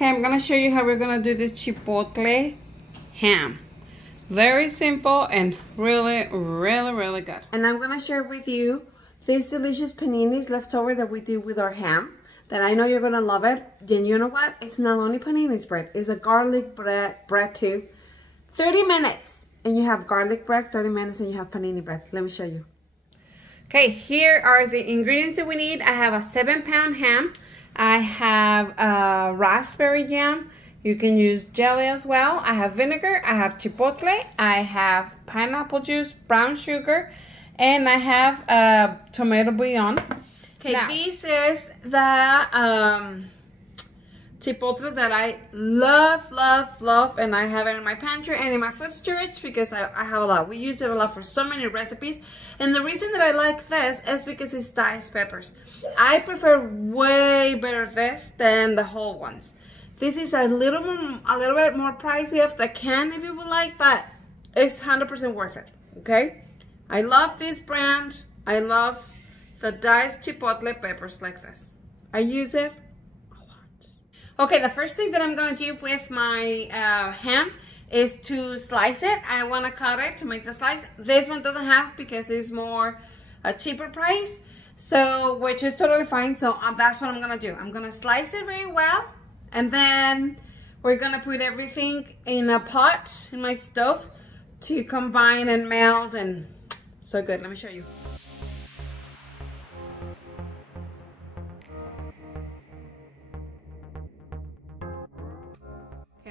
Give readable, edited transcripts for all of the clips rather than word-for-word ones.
Okay, I'm gonna show you how we're gonna do this chipotle ham. Very simple and really good. And I'm gonna share with you these delicious paninis left over that we do with our ham, that I know you're gonna love it. And you know what? It's not only paninis bread, it's a garlic bread too. 30 minutes and you have garlic bread, 30 minutes and you have panini bread. Let me show you. Okay, here are the ingredients that we need. I have a 7-pound ham. I have raspberry jam. You can use jelly as well. I have vinegar. I have chipotle. I have pineapple juice, brown sugar, and I have tomato bouillon. Okay, now, this is the chipotles that I love, and I have it in my pantry and in my food storage because I have a lot. We use it a lot for so many recipes, and the reason that I like this is because it's diced peppers. I prefer way better this than the whole ones. This is a little bit more pricey off the can if you would like, but it's 100% worth it. Okay, I love this brand. I love the diced chipotle peppers like this. I use it. Okay, the first thing that I'm gonna do with my ham is to slice it. I wanna cut it to make the slice. This one doesn't have because it's more a cheaper price, so which is totally fine. So that's what I'm gonna do. I'm gonna slice it very well, and then we're gonna put everything in a pot in my stove to combine and melt, and so good. Let me show you.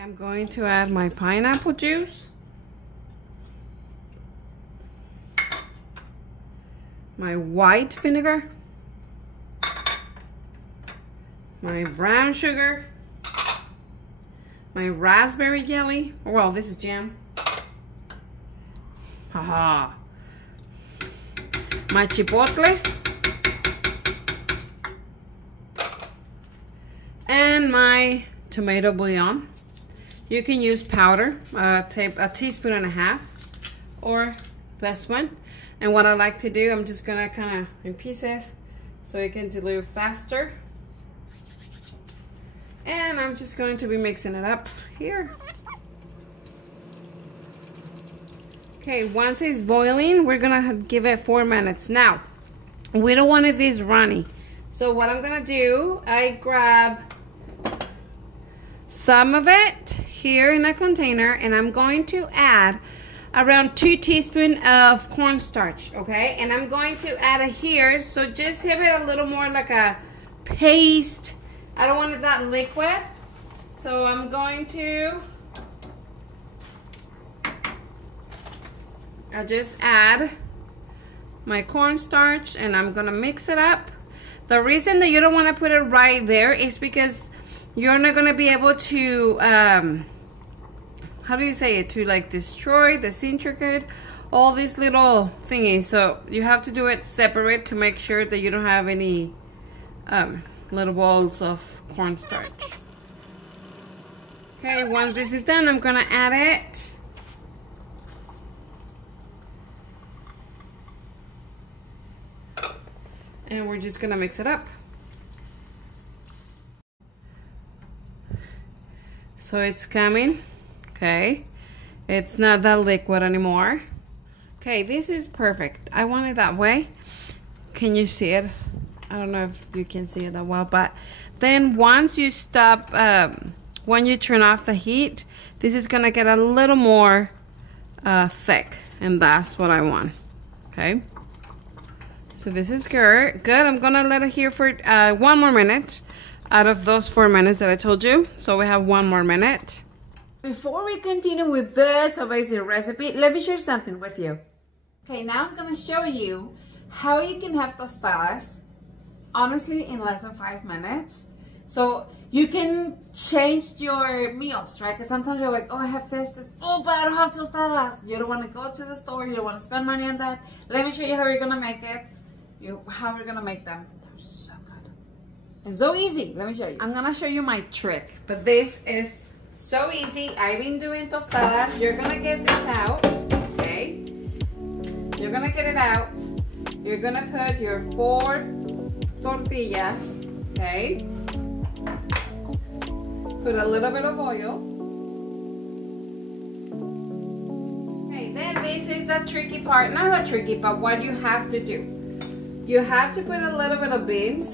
I'm going to add my pineapple juice, my white vinegar, my brown sugar, my raspberry jelly, well, this is jam, haha, my chipotle, and my tomato bouillon. You can use powder, a teaspoon and a half, or this one. And what I like to do, I'm just gonna kind of in pieces so you can dilute faster. And I'm just going to be mixing it up here. Okay, once it's boiling, we're gonna give it 4 minutes. Now, we don't want it this runny. So what I'm gonna do, I grab some of it here in a container, and I'm going to add around 2 teaspoons of cornstarch, okay? And I'm going to add it here, so just give it a little more like a paste. I don't want it that liquid, so I'm going to just add my cornstarch, and I'm gonna mix it up. The reason that you don't want to put it right there is because you're not gonna be able to, how do you say it? To like destroy, disintegrate all these little thingies. So you have to do it separate to make sure that you don't have any little balls of cornstarch. Okay, once this is done, I'm gonna add it. And we're just gonna mix it up. So it's coming, okay? It's not that liquid anymore. Okay, this is perfect. I want it that way. Can you see it? I don't know if you can see it that well, but then once you stop, when you turn off the heat, this is gonna get a little more thick, and that's what I want, okay? So this is good. I'm gonna let it here for 1 more minute. Out of those 4 minutes that I told you. So we have 1 more minute. Before we continue with this amazing recipe, let me share something with you. Okay, now I'm gonna show you how you can have tostadas, honestly, in less than 5 minutes. So you can change your meals, right? Because sometimes you're like, oh, I have this, oh, but I don't have tostadas. You don't wanna go to the store, you don't wanna spend money on that. Let me show you how you're gonna make it, how we're gonna make them. They're so and so easy. Let me show you. I'm gonna show you my trick, but this is so easy. I've been doing tostadas. You're gonna get this out, okay? You're gonna get it out. You're gonna put your 4 tortillas, okay? Put a little bit of oil. Okay, then this is the tricky part. Not the tricky, but what you have to do. You have to put a little bit of beans,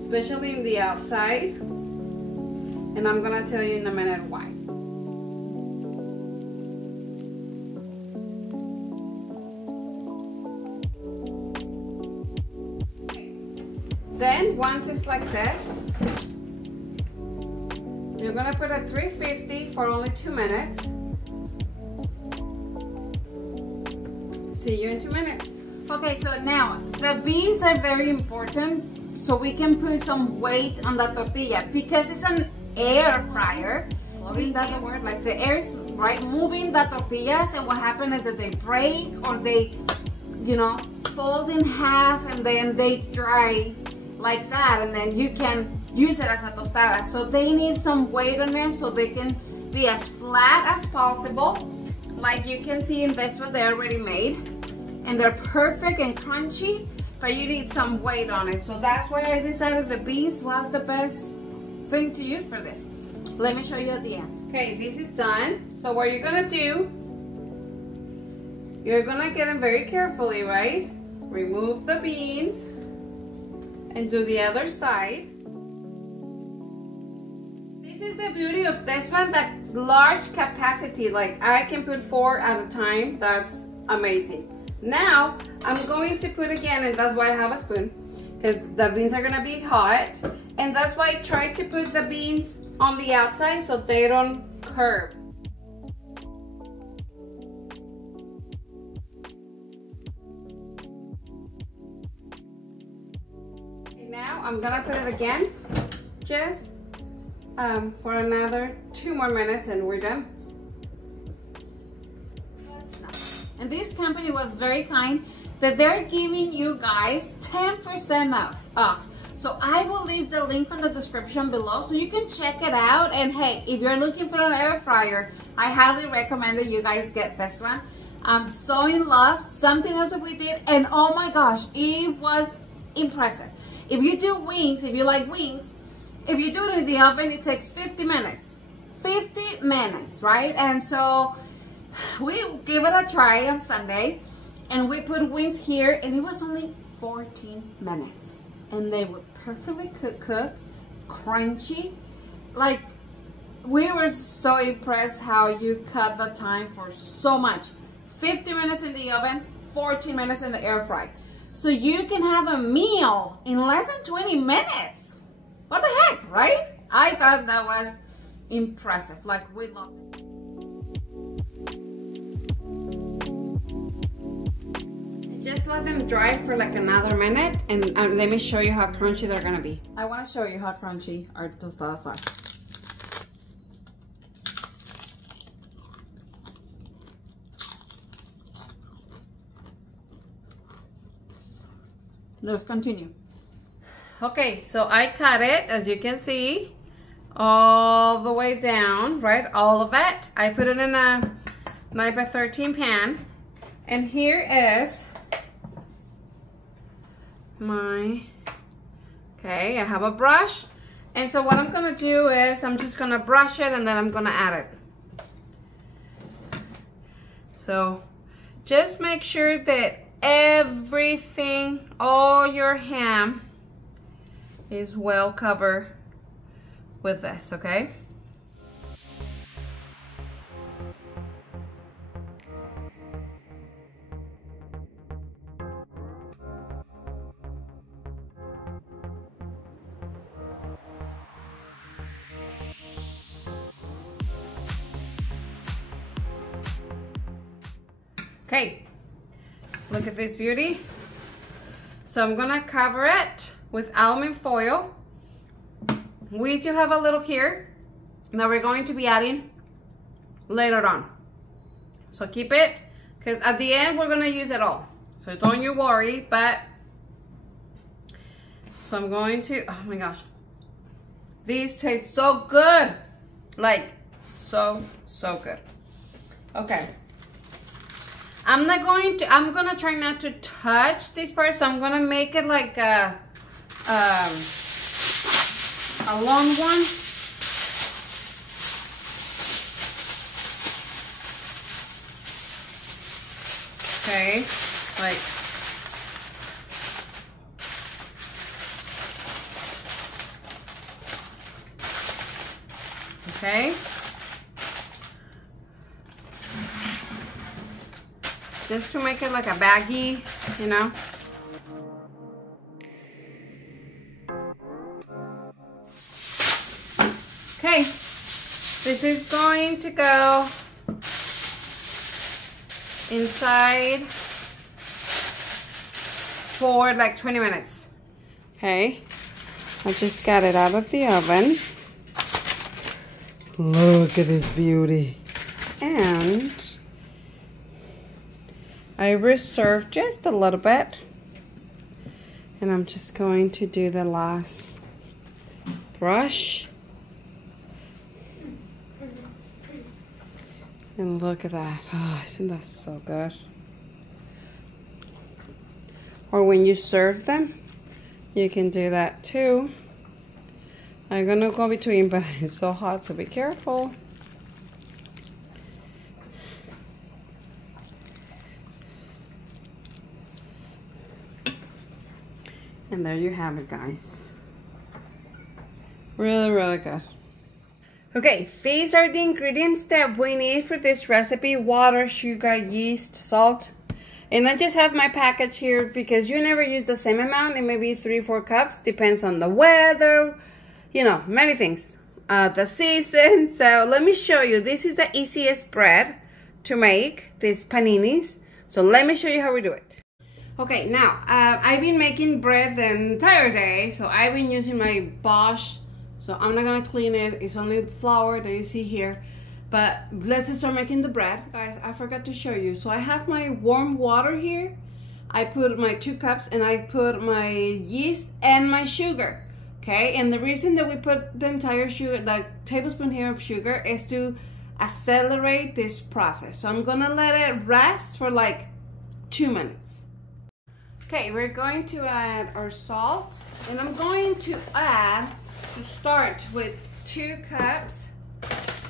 especially in the outside. And I'm gonna tell you in a minute why. Then once it's like this, you're gonna put it 350 for only 2 minutes. See you in 2 minutes. Okay, so now the beans are very important, so we can put some weight on the tortilla because it's an air fryer. Floating doesn't work. Like the air is right moving the tortillas, and what happens is that they break or they, you know, fold in half and then they dry like that, and then you can use it as a tostada. So they need some weight on it so they can be as flat as possible. Like you can see in this one, they're already made and they're perfect and crunchy, but you need some weight on it. So that's why I decided the beans was the best thing to use for this. Let me show you at the end. Okay, this is done. So what you're gonna do, you're gonna get them very carefully, right? Remove the beans and do the other side. This is the beauty of this one, that large capacity. Like I can put 4 at a time. That's amazing. Now I'm going to put again, and that's why I have a spoon, because the beans are gonna be hot, and that's why I try to put the beans on the outside so they don't curve. Now I'm gonna put it again, just for another 2 more minutes, and we're done. And this company was very kind that they're giving you guys 10% off. So I will leave the link on the description below so you can check it out. And hey, if you're looking for an air fryer, I highly recommend that you guys get this one. I'm so in love. Something else that we did, and oh my gosh, it was impressive. If you do wings, if you like wings, if you do it in the oven, it takes 50 minutes. 50 minutes, right? And so we gave it a try on Sunday, and we put wings here, and it was only 14 minutes. And they were perfectly cooked, crunchy. Like, we were so impressed how you cut the time for so much. 50 minutes in the oven, 14 minutes in the air fry. So you can have a meal in less than 20 minutes. What the heck, right? I thought that was impressive. Like, we loved it. Just let them dry for like another minute, and let me show you how crunchy they're gonna be. I want to show you how crunchy our tostadas are. Let's continue. Okay, so I cut it, as you can see, all the way down, right? All of it. I put it in a 9x13 pan, and here is my, okay, I have a brush, and so what I'm gonna do is I'm just gonna brush it, and then I'm gonna add it. So just make sure that everything, all your ham is well covered with this, okay? Okay, look at this beauty. So I'm gonna cover it with aluminum foil. We still have a little here that we're going to be adding later on. So keep it, because at the end we're gonna use it all. So don't you worry, but so I'm going to, oh my gosh, these taste so good. Like, so good. Okay. I'm gonna try not to touch this part, so I'm gonna make it like a, a long one. Okay, like okay. Just to make it like a baggie, you know. Okay, this is going to go inside for like 20 minutes. Okay, I just got it out of the oven. Look at this beauty. And I reserved just a little bit. And I'm just going to do the last brush. And look at that. Oh, isn't that so good? Or when you serve them, you can do that too. I'm gonna go between, but it's so hot, so be careful. And there you have it, guys. Really, really good. Okay, these are the ingredients that we need for this recipe: water, sugar, yeast, salt. And I just have my package here because you never use the same amount. It may be 3-4 cups, depends on the weather, you know, many things. The season. So let me show you. This is the easiest bread to make, these paninis. So let me show you how we do it. Okay, now, I've been making bread the entire day. So I've been using my Bosch. So I'm not gonna clean it. It's only flour that you see here. But let's just start making the bread. Guys, I forgot to show you. So I have my warm water here. I put my 2 cups and I put my yeast and my sugar. Okay, and the reason that we put the entire sugar, the tablespoon here of sugar, is to accelerate this process. So I'm gonna let it rest for like 2 minutes. Okay, we're going to add our salt. And I'm going to add, to start with 2 cups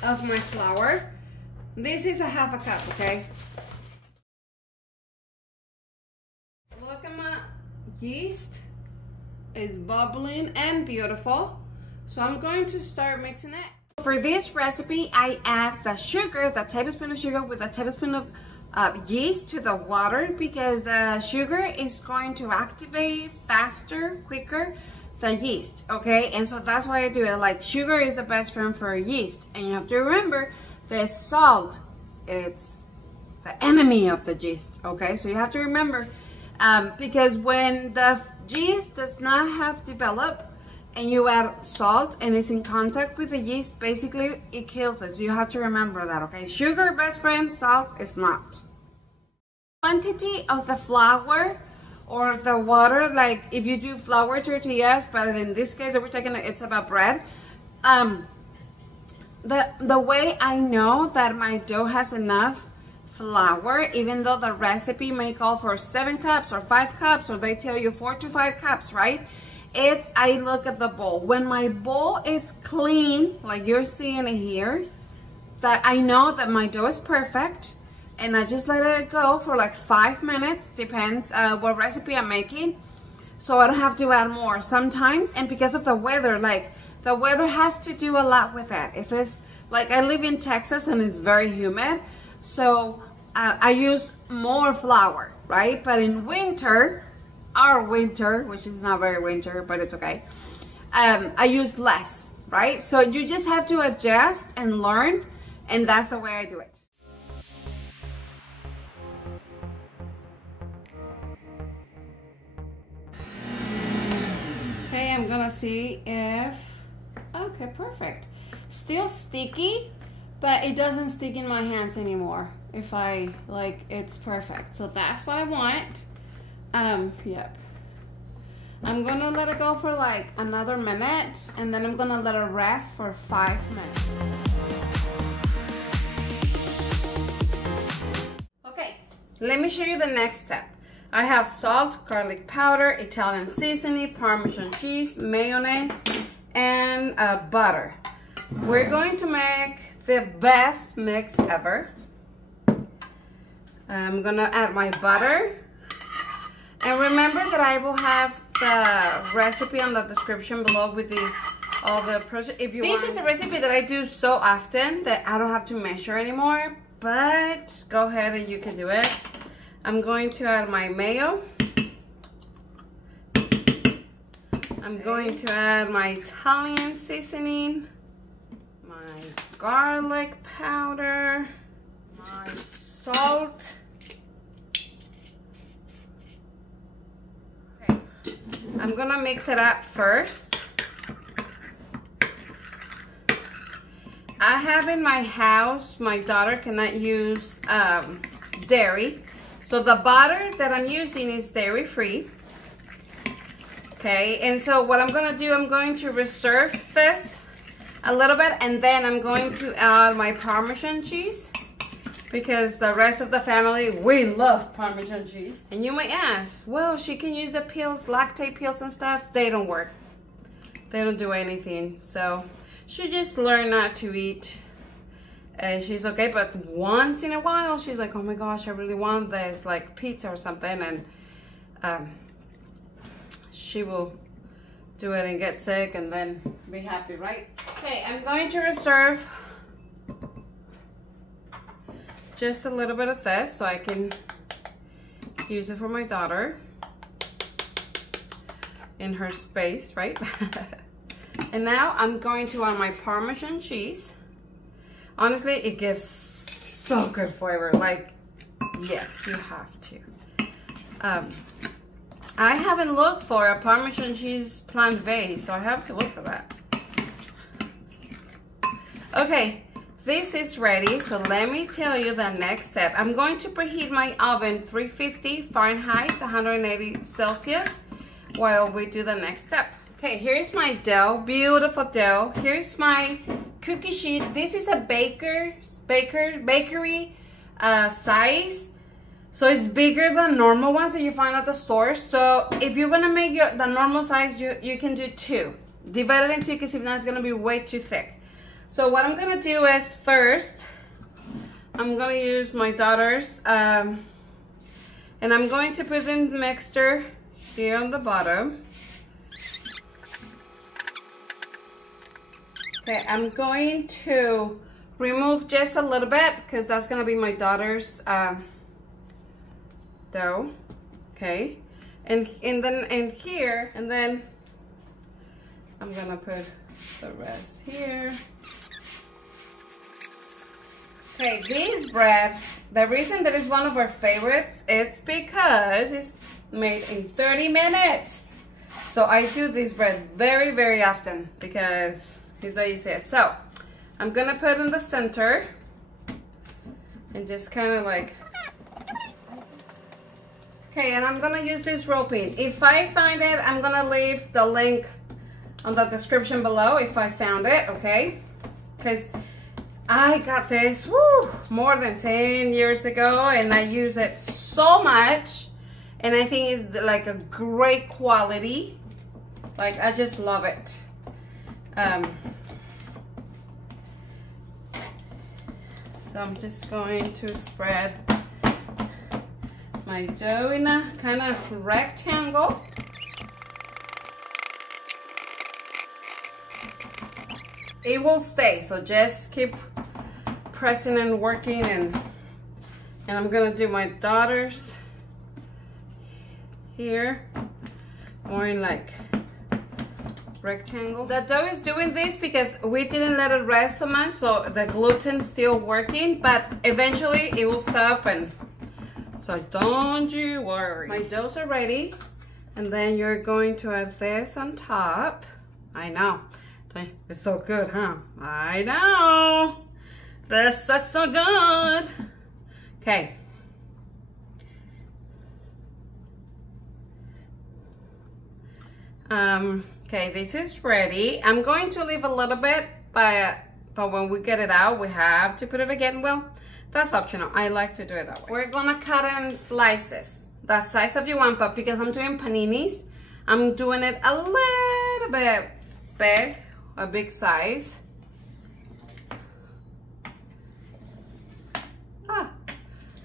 of my flour. This is a 1/2 cup, okay? Look at my yeast. It's bubbling and beautiful. So I'm going to start mixing it. For this recipe, I add the sugar, the tablespoon of sugar with a tablespoon of yeast to the water, because the sugar is going to activate faster, quicker, the yeast, okay? And so that's why I do it. Like, sugar is the best friend for yeast. And you have to remember, the salt, it's the enemy of the yeast, okay? So you have to remember, because when the yeast does not have developed and you add salt and it's in contact with the yeast, basically it kills it. So you have to remember that, okay? Sugar, best friend, salt is not. Quantity of the flour or the water, like if you do flour tortillas, but in this case that we're taking, it's about bread. The way I know that my dough has enough flour, even though the recipe may call for 7 cups or 5 cups, or they tell you 4 to 5 cups, right? It's, I look at the bowl. When my bowl is clean, like you're seeing it here, that I know that my dough is perfect. And I just let it go for like 5 minutes, depends what recipe I'm making. So I don't have to add more sometimes. And because of the weather, like the weather has to do a lot with that. If it's like, I live in Texas and it's very humid, so I use more flour, right? But in winter, our winter, which is not very winter, but it's okay, I use less, right? So you just have to adjust and learn, and that's the way I do it. Okay, I'm gonna see if, okay, perfect. Still sticky, but it doesn't stick in my hands anymore. If I, like, it's perfect. So that's what I want. Yep. I'm gonna let it go for like another minute, and then I'm gonna let it rest for 5 minutes. Okay, let me show you the next step. I have salt, garlic powder, Italian seasoning, Parmesan cheese, mayonnaise, and butter. We're going to make the best mix ever. I'm gonna add my butter. And remember that I will have the recipe on the description below with all the process. If you want. This is a recipe that I do so often that I don't have to measure anymore, but go ahead and you can do it. I'm going to add my mayo. I'm going to add my Italian seasoning, my garlic powder, my salt. Okay. I'm gonna mix it up first. I have in my house, my daughter cannot use dairy. So the butter that I'm using is dairy free. Okay, and so what I'm gonna do, I'm going to reserve this a little bit, and then I'm going to add my Parmesan cheese because the rest of the family, we love Parmesan cheese. And you might ask, well, she can use the pills, lactate pills and stuff. They don't work. They don't do anything. So she just learned not to eat. And she's okay, but once in a while, she's like, oh my gosh, I really want this, like pizza or something, and she will do it and get sick and then be happy, right? Okay, I'm going to reserve just a little bit of this so I can use it for my daughter in her space, right? And now I'm going to add my Parmesan cheese. Honestly, it gives so good flavor. Like, yes, you have to. I haven't looked for a Parmesan cheese plant-based, so I have to look for that. Okay, this is ready, so let me tell you the next step. I'm going to preheat my oven 350 Fahrenheit, 180 Celsius, while we do the next step. Okay, here's my dough, beautiful dough. Here's my cookie sheet. This is a bakery size. So it's bigger than normal ones that you find at the store. So if you're gonna make the normal size, you can do 2. Divide it in 2 because if not, it's gonna be way too thick. So what I'm gonna do is first, I'm gonna use my daughter's, and I'm going to put in the mixture here on the bottom. Okay, I'm going to remove just a little bit because that's gonna be my daughter's dough. Okay, and then here, and then I'm gonna put the rest here. Okay, this bread, the reason that it's one of our favorites, it's because it's made in 30 minutes. So I do this bread very, very often because it's the easiest. So I'm gonna put in the center and just kind of like, okay, and I'm gonna use this roping. If I find it, I'm gonna leave the link on the description below if I found it, okay? Because I got this more than 10 years ago and I use it so much, and I think it's like a great quality. Like, I just love it. So I'm just going to spread my dough in a kind of rectangle. It will stay, so just keep pressing and working, and I'm gonna do my daughter's here, more in like rectangle. The dough is doing this because we didn't let it rest so much, so the gluten's still working, but eventually it will stop, and so don't you worry. My doughs are ready, and then you're going to add this on top. I know, it's so good, huh? I know, this is so good. Okay. Okay, this is ready. I'm going to leave a little bit, but when we get it out, we have to put it again. Well, that's optional. I like to do it that way. We're gonna cut it in slices, the size of you want, but because I'm doing paninis, I'm doing it a little bit big a big size.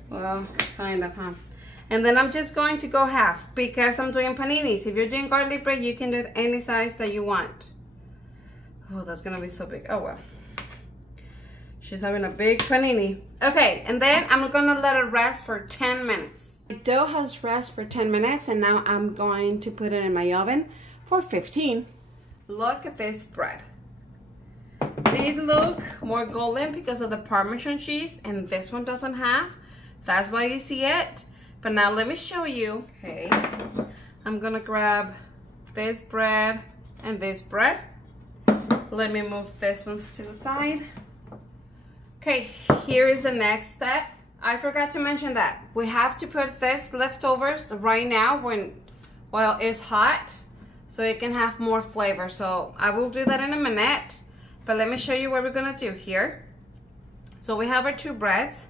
Well, kind of, huh? And then I'm just going to go half because I'm doing paninis. If you're doing garlic bread, you can do it any size that you want. Oh, that's gonna be so big. Oh well. She's having a big panini. Okay, and then I'm gonna let it rest for 10 minutes. The dough has rest for 10 minutes, and now I'm going to put it in my oven for 15. Look at this bread. They look more golden because of the Parmesan cheese, and this one doesn't have. That's why you see it. But now let me show you. Okay, I'm gonna grab this bread and this bread. Let me move this ones to the side. Okay, here is the next step. I forgot to mention that we have to put this leftovers right now while it's hot, so it can have more flavor. So I will do that in a minute, but let me show you what we're gonna do here. So we have our two breads.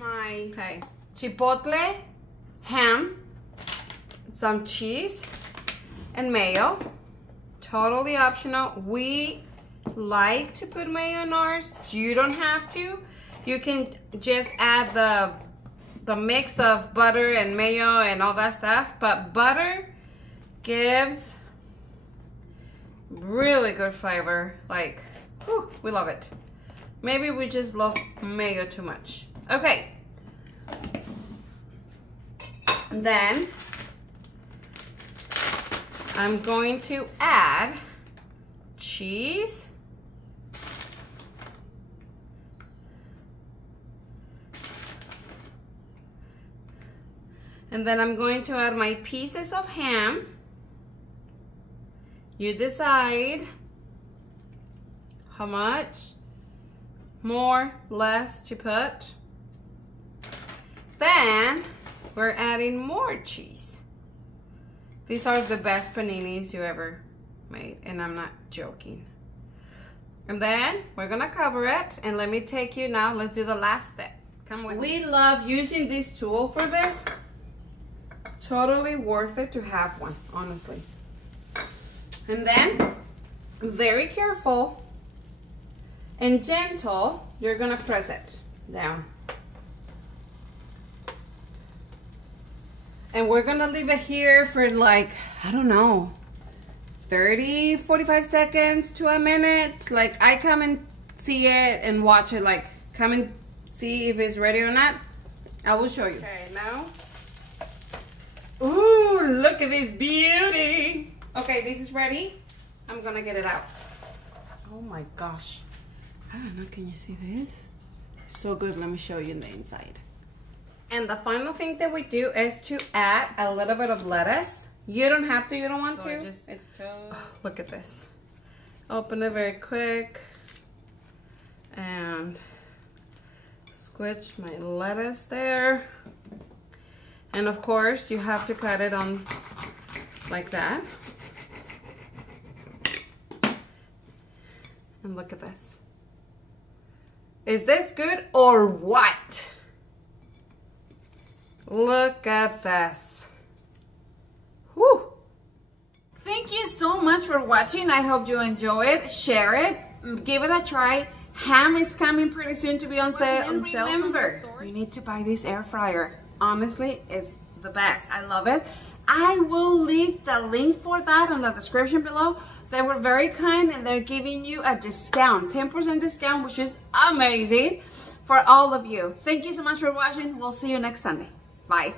My Chipotle ham, some cheese, and mayo. Totally optional. We like to put mayo in ours. You don't have to. You can just add the mix of butter and mayo and all that stuff, but butter gives really good flavor. Like, whew, we love it. Maybe we just love mayo too much. Okay, and then I'm going to add cheese, and then I'm going to add my pieces of ham. You decide how much more, less to put. Then we're adding more cheese. These are the best paninis you ever made, and I'm not joking. And then we're gonna cover it, and let me take you now, let's do the last step. Come with me. We love using this tool for this. Totally worth it to have one, honestly. And then, very careful and gentle, you're gonna press it down. And we're gonna leave it here for like, I don't know, 30, 45 seconds to a minute. Like, I come and see it and watch it, like come and see if it's ready or not. I will show you. Okay, now. Ooh, look at this beauty. Okay, this is ready. I'm gonna get it out. Oh my gosh. I don't know, can you see this? So good, let me show you in the inside. And the final thing that we do is to add a little bit of lettuce. You don't have to, you don't want to. It's oh, look at this. Open it very quick. And squish my lettuce there. And of course, you have to cut it on like that. And look at this. Is this good or what? Look at this. Whew. Thank you so much for watching. I hope you enjoy it. Share it. Give it a try. Ham is coming pretty soon to be on sale. Remember, you need to buy this air fryer. Honestly, it's the best. I love it. I will leave the link for that in the description below. They were very kind, and they're giving you a discount, 10% discount, which is amazing for all of you. Thank you so much for watching. We'll see you next Sunday. Bye.